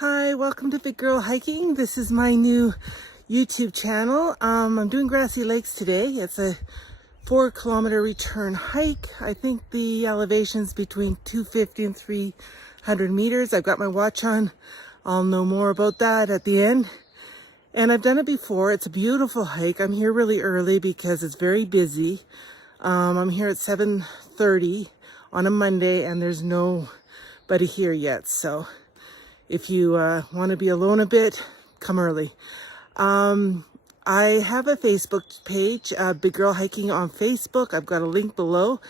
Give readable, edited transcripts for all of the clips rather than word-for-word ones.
Hi, welcome to Big Girl Hiking. This is my new YouTube channel. I'm doing Grassy Lakes today. It's a 4-kilometer return hike. I think the elevation's between 250 and 300 meters. I've got my watch on. I'll know more about that at the end. And I've done it before. It's a beautiful hike. I'm here really early because it's very busy. I'm here at 7:30 on a Monday and there's nobody here yet. So if you want to be alone a bit, come early. I have a Facebook page, Big Girl Hiking on Facebook. I've got a link below.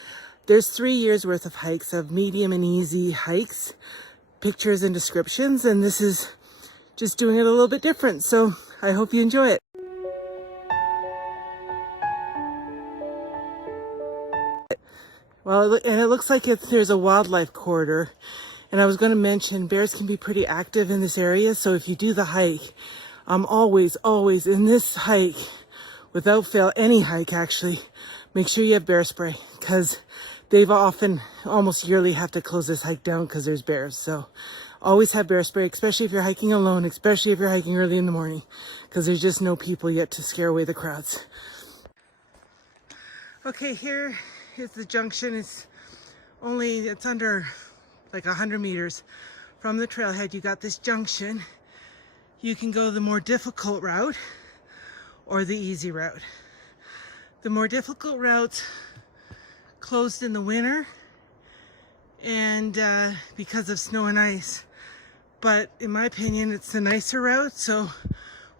There's 3 years worth of hikes, of medium and easy hikes, pictures and descriptions, and this is just doing it a little bit different. So I hope you enjoy it. Well, and it looks like there's a wildlife corridor. And I was going to mention bears can be pretty active in this area. So if you do the hike, always in this hike, without fail, any hike actually, make sure you have bear spray, because they've often, almost yearly, have to close this hike down because there's bears. So always have bear spray, especially if you're hiking alone, especially if you're hiking early in the morning, because there's just no people yet to scare away the crowds. Okay, here is the junction. It's under like 100 meters from the trailhead. You got this junction. You can go the more difficult route or the easy route. The more difficult route's closed in the winter and because of snow and ice. But in my opinion, it's the nicer route. So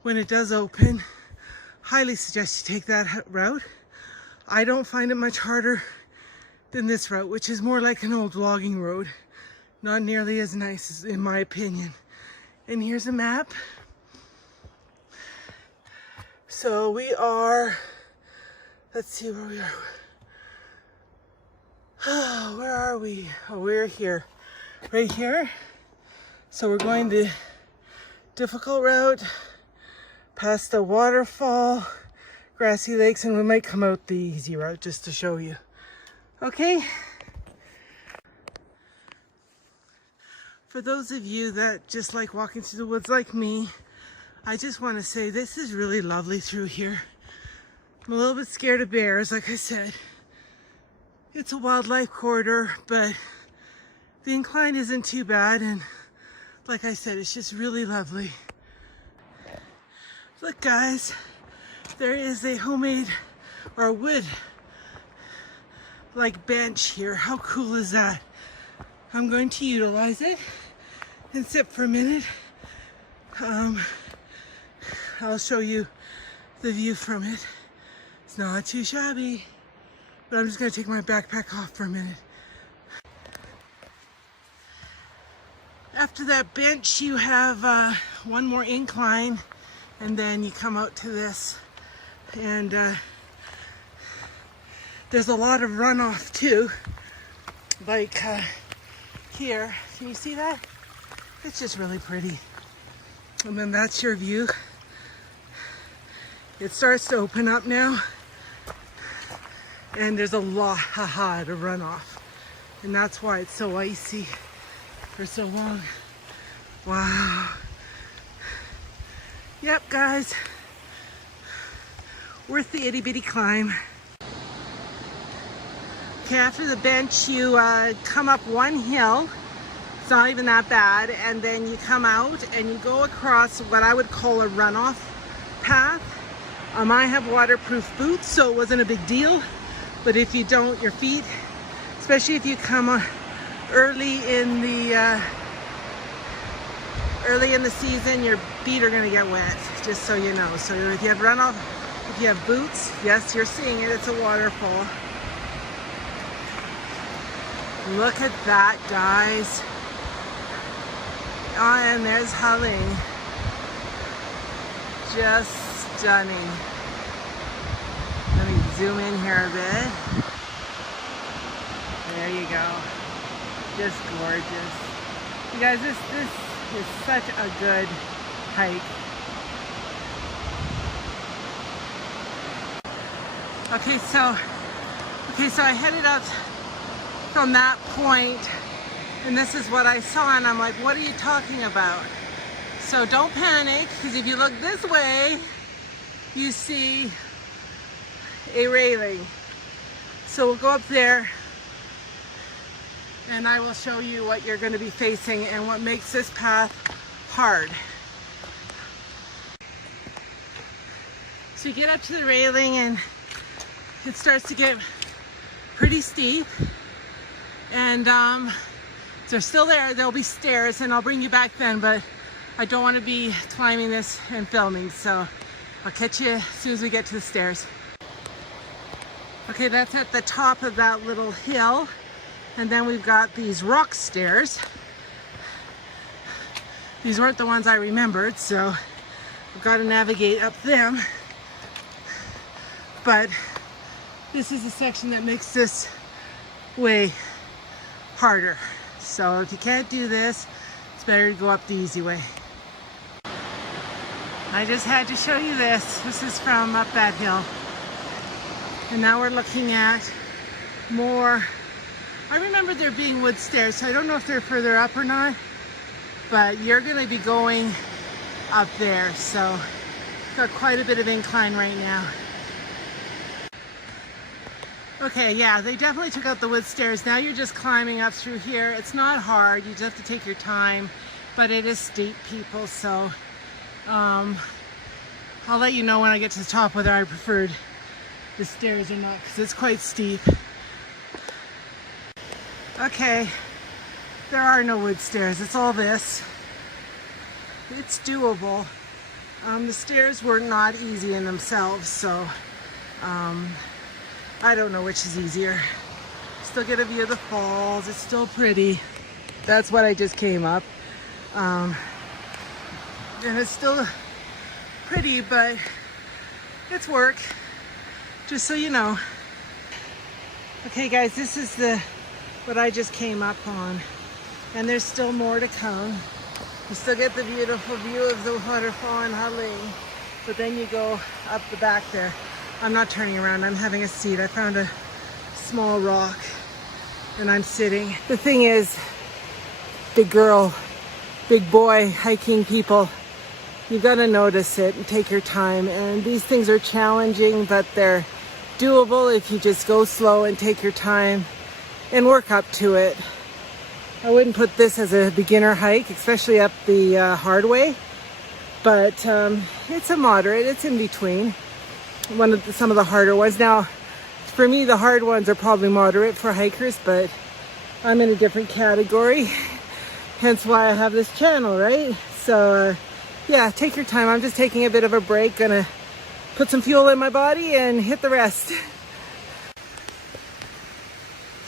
when it does open, highly suggest you take that route. I don't find it much harder than this route, which is more like an old logging road. Not nearly as nice, in my opinion. And here's a map. So we are, let's see where we are. Oh, where are we? Oh, we're here. Right here. So we're going the difficult route, past the waterfall, Grassy Lakes, and we might come out the easy route just to show you. Okay? For those of you that just like walking through the woods like me, I just want to say this is really lovely through here. I'm a little bit scared of bears, like I said. It's a wildlife corridor, but the incline isn't too bad, and like I said, it's just really lovely. Look guys, there is a homemade or wood like bench here. How cool is that? I'm going to utilize it and sit for a minute. I'll show you the view from it. It's not too shabby, but I'm just going to take my backpack off for a minute. After that bench, you have one more incline, and then you come out to this, and there's a lot of runoff too, like here. Can you see that? It's just really pretty. And then that's your view. It starts to open up now, and there's a lot of runoff, and that's why it's so icy for so long. Wow. Yep, guys, worth the itty bitty climb. Okay, after the bench, you come up one hill. It's not even that bad. And then you come out and you go across what I would call a runoff path. I have waterproof boots, so it wasn't a big deal. But if you don't, your feet, especially if you come early in the season, your feet are gonna get wet, just so you know. So if you have runoff, if you have boots, yes, you're seeing it, it's a waterfall. Look at that, guys. Oh, and there's Hulling. Just stunning. Let me zoom in here a bit. There you go. Just gorgeous. You guys, this is such a good hike. Okay, so I headed up from that point, and this is what I saw, and I'm like, what are you talking about? So don't panic, because if you look this way, you see a railing. So we'll go up there and I will show you what you're going to be facing and what makes this path hard. So you get up to the railing and it starts to get pretty steep, and if they're still there, there'll be stairs, and I'll bring you back then, but I don't want to be climbing this and filming, so I'll catch you as soon as we get to the stairs. Okay, that's at the top of that little hill, and then we've got these rock stairs. These weren't the ones I remembered, so I've got to navigate up them. But this is a section that makes this way harder. So if you can't do this, it's better to go up the easy way. I just had to show you this. This is from up that hill. And now we're looking at more. I remember there being wood stairs, so I don't know if they're further up or not, but you're going to be going up there. So got quite a bit of incline right now. Okay, yeah, they definitely took out the wood stairs. Now you're just climbing up through here. It's not hard, you just have to take your time, but it is steep, people, so I'll let you know when I get to the top whether I preferred the stairs or not, because it's quite steep. Okay, there are no wood stairs, it's all this. It's doable. The stairs were not easy in themselves, so I don't know which is easier. Still get a view of the falls. It's still pretty. That's what I just came up. And it's still pretty, but it's work. Just so you know. Okay guys, this is what I just came up on. And there's still more to come. You still get the beautiful view of the waterfall in Haling. But then you go up the back there. I'm not turning around, I'm having a seat. I found a small rock and I'm sitting. The thing is, big girl, big boy, hiking people, you gotta notice it and take your time. And these things are challenging, but they're doable if you just go slow and take your time and work up to it. I wouldn't put this as a beginner hike, especially up the hard way, but it's a moderate, it's in between. Some of the harder ones. Now, for me, the hard ones are probably moderate for hikers, but I'm in a different category. Hence why I have this channel, right? So, yeah, take your time. I'm just taking a bit of a break. Gonna put some fuel in my body and hit the rest.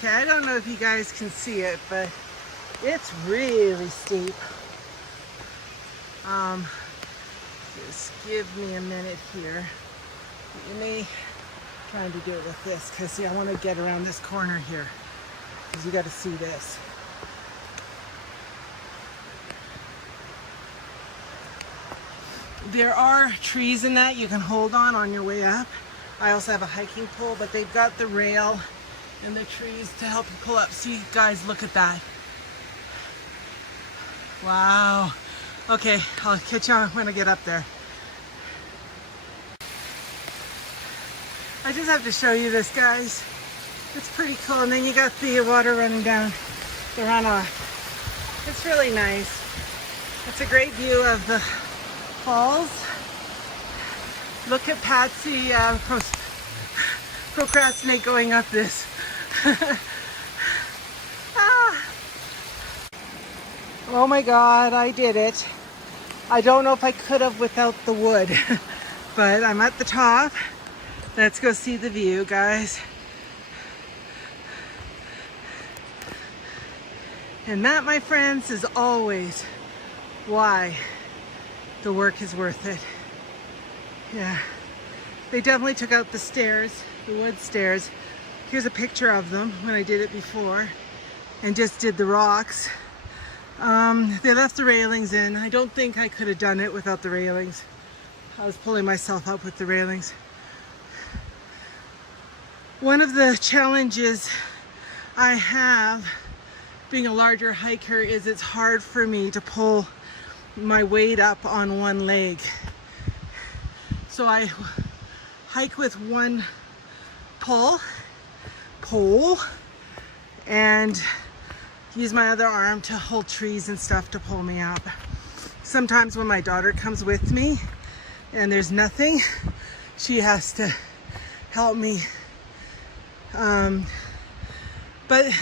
Okay, I don't know if you guys can see it, but it's really steep. Just give me a minute here. You may trying to do it with this, because see, I want to get around this corner here, because you got to see this. There are trees in that you can hold on your way up. I also have a hiking pole, but they've got the rail and the trees to help you pull up. See, guys, look at that. Wow. Okay, I'll catch you when I get up there. I just have to show you this, guys. It's pretty cool. And then you got the water running down the runoff. It's really nice. It's a great view of the falls. Look at Patsy procrastinate going up this. Ah. Oh my God, I did it. I don't know if I could have without the wood, but I'm at the top. Let's go see the view, guys. And that, my friends, is always why the work is worth it. Yeah, they definitely took out the stairs, the wood stairs. Here's a picture of them when I did it before and just did the rocks. They left the railings in. I don't think I could have done it without the railings. I was pulling myself up with the railings. One of the challenges I have being a larger hiker is it's hard for me to pull my weight up on one leg. So I hike with one pole and use my other arm to hold trees and stuff to pull me up. Sometimes when my daughter comes with me and there's nothing, she has to help me. But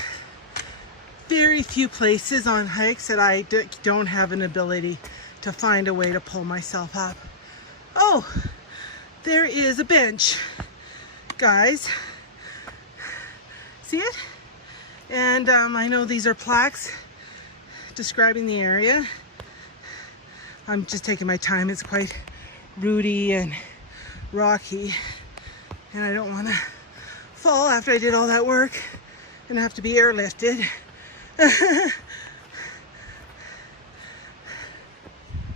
very few places on hikes that I don't have an ability to find a way to pull myself up. Oh, there is a bench, guys. See it? And I know these are plaques describing the area. I'm just taking my time. It's quite rooty and rocky, and I don't want to fall after I did all that work and have to be airlifted.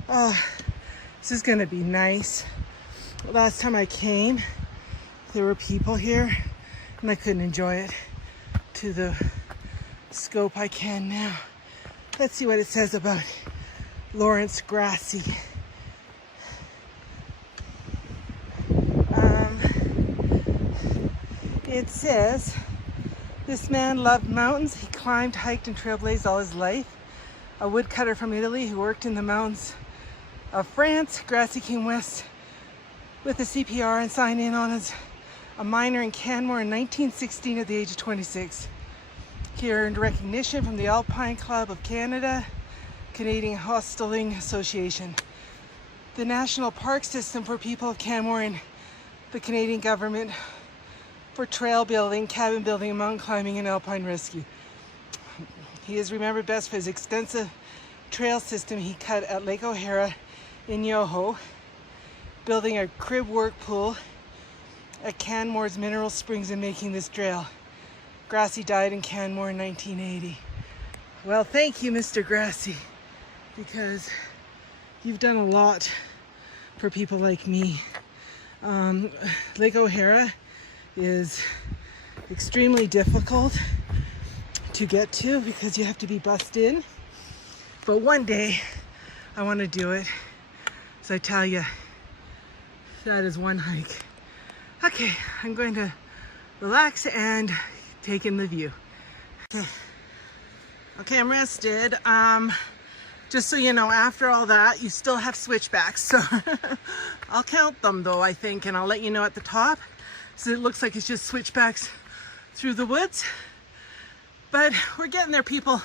Oh, this is gonna be nice. Last time I came, there were people here and I couldn't enjoy it to the scope I can now. Let's see what it says about Lawrence Grassi. It says, this man loved mountains. He climbed, hiked, and trailblazed all his life. A woodcutter from Italy who worked in the mountains of France, Grassi came west with a CPR and signed in on as a miner in Canmore in 1916 at the age of 26. He earned recognition from the Alpine Club of Canada, Canadian Hosteling Association, the National Park System for people of Canmore, and the Canadian government for trail building, cabin building, mountain climbing, and alpine rescue. He is remembered best for his extensive trail system he cut at Lake O'Hara in Yoho, building a crib work pool at Canmore's Mineral Springs and making this trail. Grassi died in Canmore in 1980. Well, thank you, Mr. Grassi, because you've done a lot for people like me. Lake O'Hara is extremely difficult to get to because you have to be bussed in. But one day I want to do it. So I tell you, that is one hike. Okay, I'm going to relax and take in the view. Okay, I'm rested. Just so you know, after all that, you still have switchbacks. So I'll count them though, I think, and I'll let you know at the top. So it looks like it's just switchbacks through the woods. But we're getting there, people.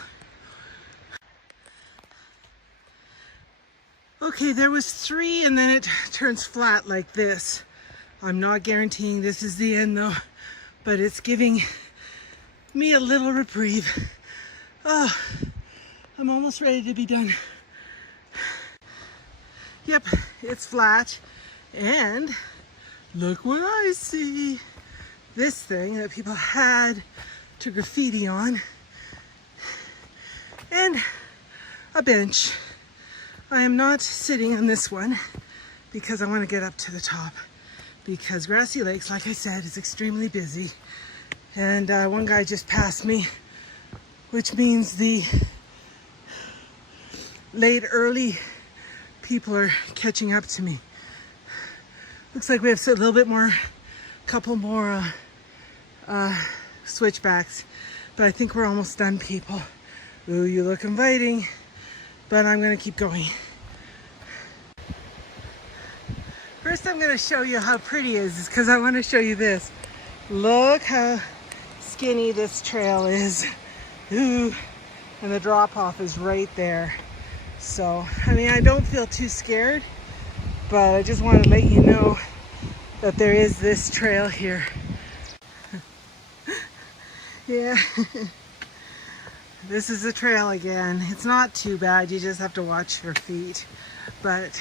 Okay, there was 3 and then it turns flat like this. I'm not guaranteeing this is the end though, but it's giving me a little reprieve. Oh, I'm almost ready to be done. Yep, it's flat. And look what I see. This thing that people had to graffiti on. And a bench. I am not sitting on this one because I want to get up to the top. Because Grassy Lakes, like I said, is extremely busy. And one guy just passed me, which means the late, early people are catching up to me. Looks like we have a little bit more, couple more switchbacks, but I think we're almost done, people. Ooh, you look inviting, but I'm gonna keep going. First, I'm gonna show you how pretty it is because I want to show you this. Look how skinny this trail is. Ooh, and the drop off is right there. So, I mean, I don't feel too scared, but I just want to let you know that there is this trail here. Yeah, this is the trail again. It's not too bad, you just have to watch your feet. But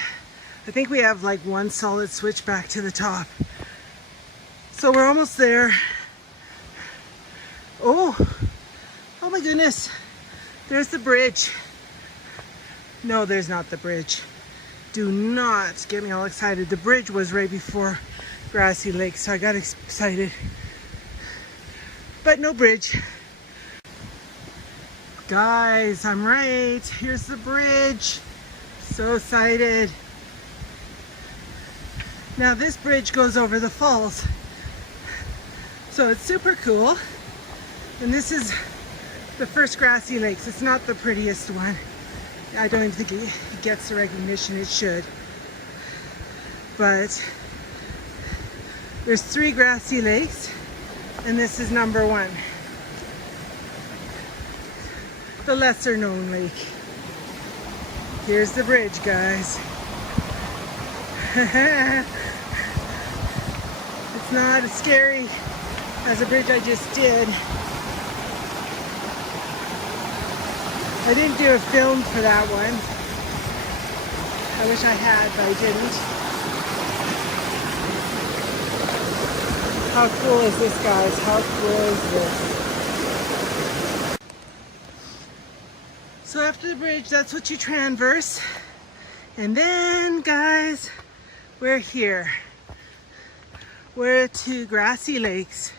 I think we have like one solid switchback to the top. So we're almost there. Oh my goodness, there's the bridge. No, there's not the bridge. Do not get me all excited. The bridge was right before Grassy Lake, so I got excited. But no bridge. Guys, I'm right. Here's the bridge. So excited. Now this bridge goes over the falls. So it's super cool. And this is the first Grassi Lakes. It's not the prettiest one. I don't even think it gets the recognition it should. But there's 3 Grassi Lakes, and this is number 1. The lesser known lake. Here's the bridge, guys. It's not as scary as the bridge I just did. I didn't do a film for that one. I wish I had, but I didn't. How cool is this, guys? How cool is this? So after the bridge, that's what you transverse. And then, guys, we're here. We're to Grassi Lakes.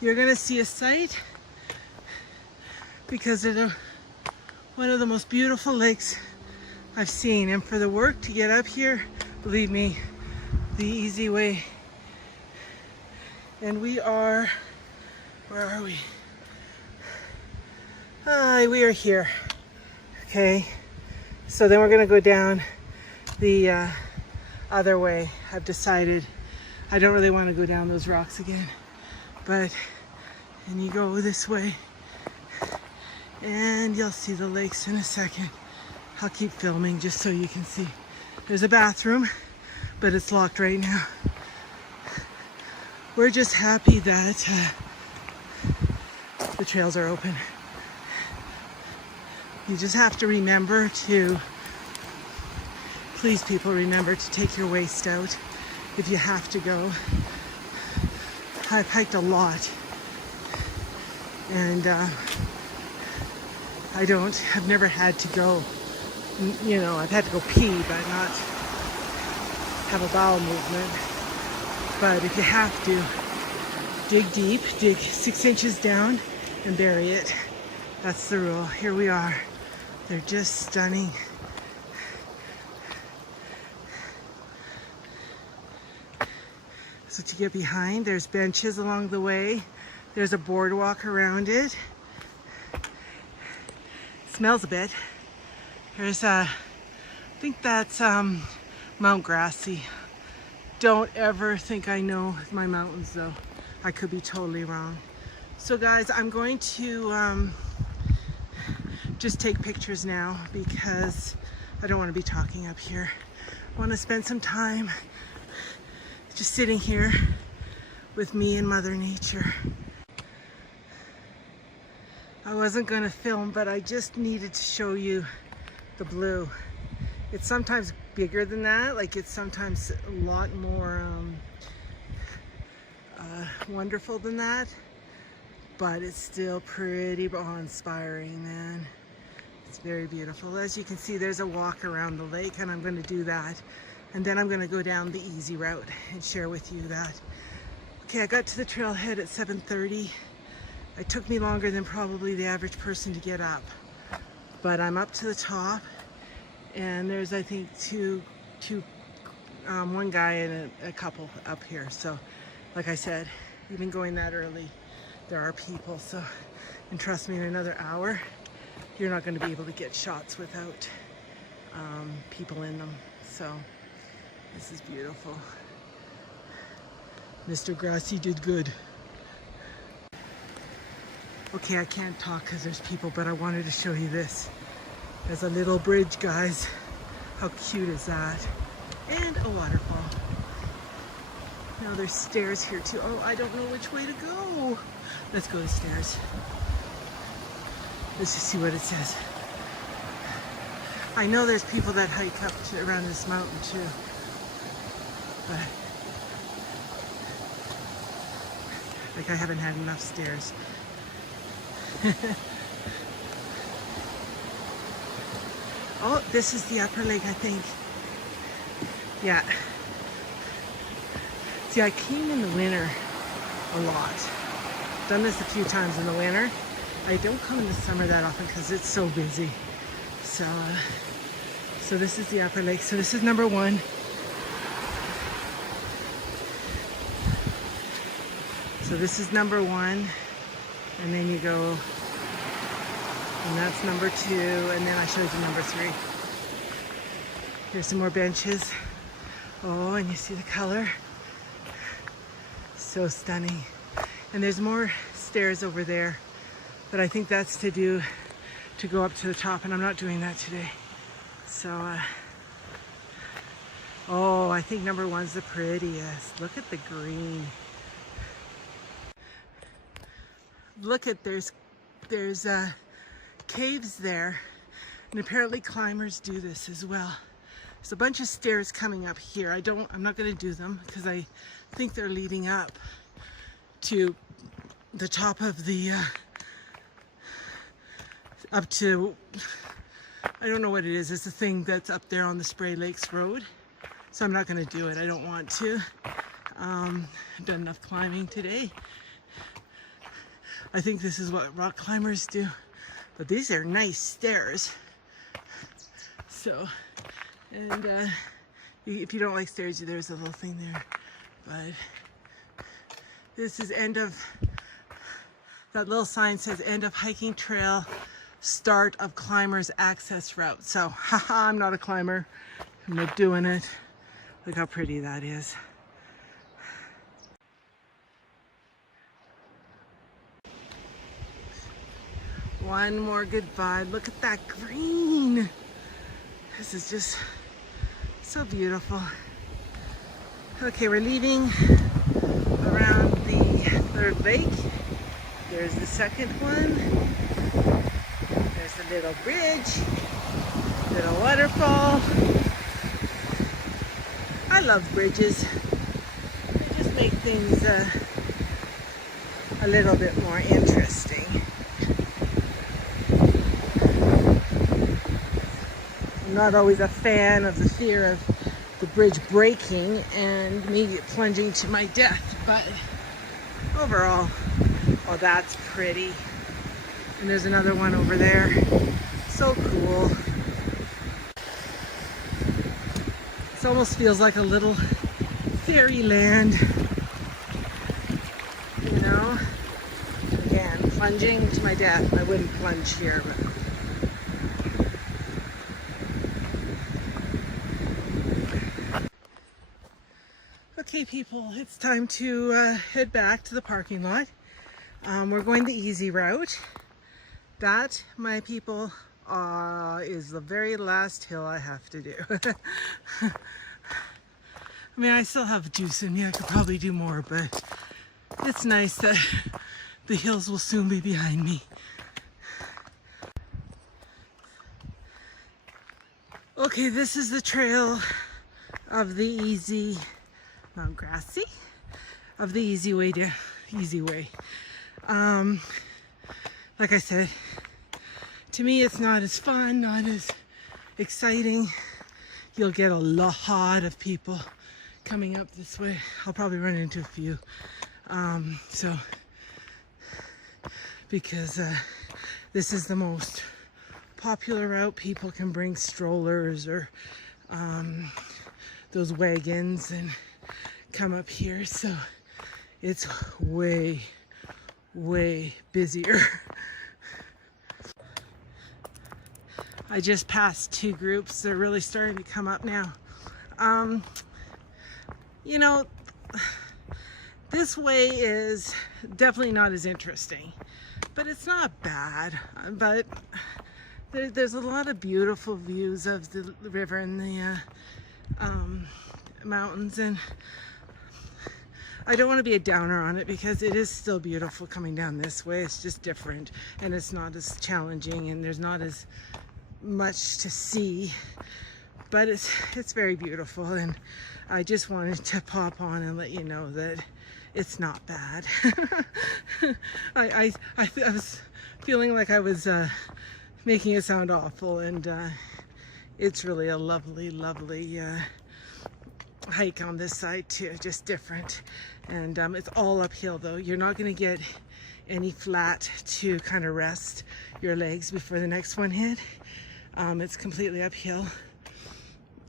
You're gonna see a sight because they're one of the most beautiful lakes I've seen. And for the work to get up here, believe me, the easy way. And we are, where are we? We are here. Okay, so then we're gonna go down the other way. I've decided I don't really want to go down those rocks again, but and you go this way and you'll see the lakes in a second. I'll keep filming just so you can see. There's a bathroom, but it's locked right now. We're just happy that the trails are open. You just have to remember to, please people, remember to take your waist out if you have to go. I've hiked a lot, and I've never had to go, you know, I've had to go pee, but not have a bowel movement. But if you have to, dig deep, dig 6 inches down and bury it. That's the rule. Here we are. They're just stunning. That's what you get behind. There's benches along the way. There's a boardwalk around it. Smells a bit. There's I think that's Mount Grassi. Don't ever think I know my mountains though. I could be totally wrong. So guys, I'm going to just take pictures now because I don't want to be talking up here. I want to spend some time just sitting here with me and Mother Nature. I wasn't going to film, but I just needed to show you the blue. It's sometimes bigger than that, like it's sometimes a lot more wonderful than that, but it's still pretty awe-inspiring, man. It's very beautiful. As you can see, there's a walk around the lake, and I'm going to do that, and then I'm going to go down the easy route and share with you that. Okay, I got to the trailhead at 7:30. It took me longer than probably the average person to get up, but I'm up to the top. And there's, I think, one guy and a couple up here. So, like I said, even going that early, there are people. So, and trust me, in another hour, you're not going to be able to get shots without people in them. So, this is beautiful. Mr. Grassi did good. Okay, I can't talk because there's people, but I wanted to show you this. There's a little bridge, guys. How cute is that? And a waterfall. Now there's stairs here too. Oh, I don't know which way to go. Let's go to stairs. Let's just see what it says. I know there's people that hike up to around this mountain too. But like I haven't had enough stairs. Oh, this is the upper lake, I think. Yeah. See, I came in the winter a lot. Done this a few times in the winter. I don't come in the summer that often because it's so busy. So, So this is the upper lake. So this is number 1. So this is number 1, and then you go, and that's number 2, and then I showed you number 3. Here's some more benches. Oh, and you see the color? So stunning. And there's more stairs over there, but I think that's to go up to the top, and I'm not doing that today. So, oh, I think number 1's the prettiest. Look at the green. Look at, there's caves there, and apparently climbers do this as well. There's a bunch of stairs coming up here. I'm not going to do them because I think they're leading up to the top of the up to, I don't know what it is. It's the thing that's up there on the Spray Lakes Road. So I'm not going to do it. I don't want to. I've done enough climbing today. I think this is what rock climbers do. But these are nice stairs. So, and if you don't like stairs, there's a little thing there. But this is end of, that little sign says end of hiking trail, start of climbers access route. So, haha, I'm not a climber. I'm not doing it. Look how pretty that is. One more goodbye. Look at that green. This is just so beautiful. Okay, we're leaving around the 3rd lake. There's the 2nd one. There's a little bridge, little waterfall. I love bridges. They just make things a little bit more interesting. I'm not always a fan of the fear of the bridge breaking and me plunging to my death, but overall, oh, that's pretty. And there's another one over there. So cool. This almost feels like a little fairyland, you know? Again, plunging to my death. I wouldn't plunge here, but okay, people, it's time to head back to the parking lot. We're going the easy route. That, my people, is the very last hill I have to do. I mean, I still have juice in me. I could probably do more, but it's nice that the hills will soon be behind me. Okay, this is the trail of the easy, not Grassi, of the easy way to easy way. Like I said, to me it's not as fun, not as exciting. You'll get a lot of people coming up this way. I'll probably run into a few. Because this is the most popular route. People can bring strollers or those wagons and come up here, so it's way busier. I just passed 2 groups. They're really starting to come up now. You know, this way is definitely not as interesting, but it's not bad. But there's a lot of beautiful views of the river and the mountains, and I don't want to be a downer on it because it is still beautiful coming down this way. It's just different, and it's not as challenging, and there's not as much to see, but it's very beautiful, and I just wanted to pop on and let you know that it's not bad. I was feeling like I was making it sound awful, and it's really a lovely hike on this side too, just different. And it's all uphill though. You're not going to get any flat to kind of rest your legs before the next one hit. It's completely uphill.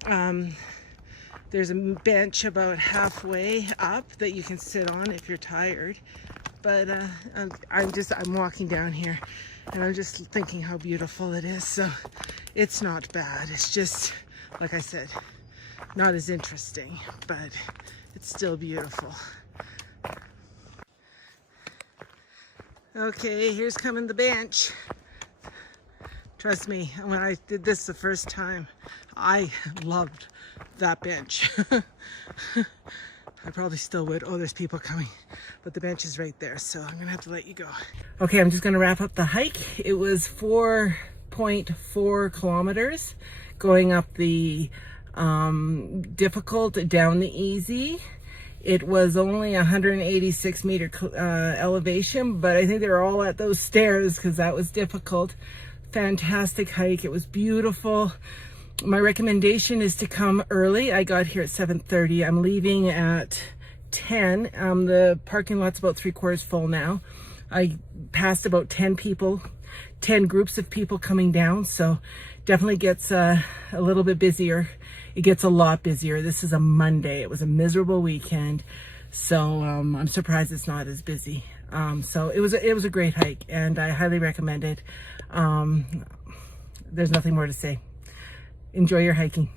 There's a bench about halfway up that you can sit on if you're tired. But I'm walking down here and I'm just thinking how beautiful it is. So it's not bad. It's just, like I said, not as interesting, but it's still beautiful. Okay, here's coming the bench. Trust me, when I did this the first time, I loved that bench. I probably still would. Oh, there's people coming, but the bench is right there, so I'm gonna have to let you go. Okay, I'm just gonna wrap up the hike. It was 4.4 kilometers going up the difficult, down the easy. It was only 186 meter elevation, but I think they were all at those stairs because that was difficult. Fantastic hike. It was beautiful. My recommendation is to come early. I got here at 7:30. I'm leaving at 10. The parking lot's about 3/4 full now. I passed about 10 people, 10 groups of people coming down, so definitely gets a little bit busier. It gets a lot busier. This is a Monday. It was a miserable weekend, so I'm surprised it's not as busy. So it was a great hike, and I highly recommend it. There's nothing more to say. Enjoy your hiking.